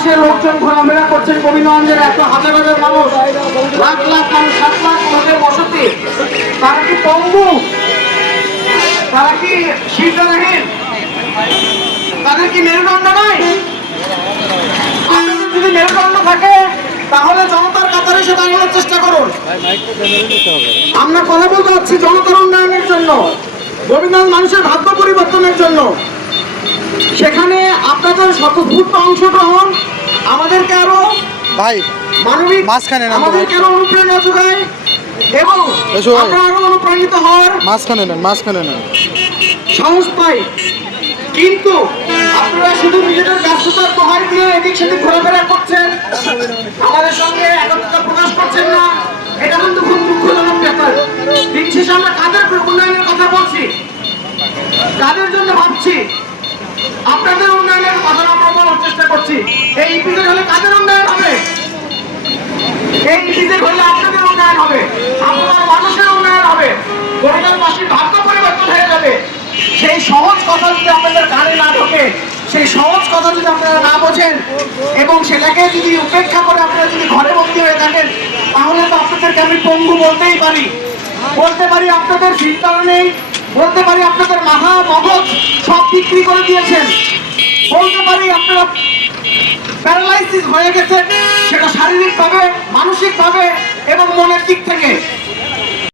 আশেপাশের লোকজন ঘোরাফেরা করছেন গোবিন্দগঞ্জের এত হাজার হাজার মানুষ, লাখ লাখ মানুষ, 7 লাখ লোকের বসতি, তারা কি পঙ্গু? তারা কি সিদ্ধাহীন? তাদের কি মেরুদণ্ড নাই? আপনাদের যদি মেরুদণ্ড থাকে তাহলে জনতার কাতারে এসে দাঁড়ানোর চেষ্টা করুন। আমরা কথা বলতে হচ্ছি জনতার উন্নয়নের জন্য, গোবিন্দগঞ্জ মানুষের ভাগ্য পরিবর্তনের জন্য। সেখানে আপনাদের স্বতঃস্ফূর্ত অংশগ্রহণ আমাদেরকে আরো মানবিক, আমাদেরকে আরো অনুপ্রেরণা যোগায় এবং আমরা আরো অনুপ্রাণিত হওয়ার সাহস পাই। কিন্তু আপনারা শুধু নিজেদের ব্যস্ততার দোহাই দিয়ে এদিক সেদিক ঘোরাফেরা করছেন, আমাদের সঙ্গে একত্রতা প্রকাশ করছেন না। এটা কিন্তু খুব দুঃখজনক ব্যাপার। দিন শেষে আমরা কাদের উন্নয়নের কথা বলছি, কাদের জন্য ভাবছি? আপনাদের উন্নয়নের কথা আমরা বলার চেষ্টা করছি। এই ইপিজেড হলে কাদের উন্নয়ন হবে? এই ইপিজেড হলে আপনাদের উন্নয়ন হবে, আপনার মানুষের উন্নয়ন হবে, গোবিন্দগঞ্জবাসীর ভাগ্য পরিবর্তন হয়ে যাবে। সেই সহজ কথা যদি আপনাদের কানে না ঢোকে, সেই সহজ কথা যদি আপনারা না বোঝেন এবং সেটাকে যদি উপেক্ষা করে আপনারা যদি ঘরে বন্দী হয়ে থাকেন, তাহলে তো আপনাদেরকে আমি পঙ্গু বলতেই পারি। বলতে পারি আপনাদের চিন্তা নেই, বলতে পারি আপনাদের মাথা মগজ সব বিক্রি করে দিয়েছেন, বলতে পারি আপনারা প্যারালাইসিস হয়ে গেছেন, সেটা শারীরিকভাবে, মানসিকভাবে এবং মনের দিক থেকে।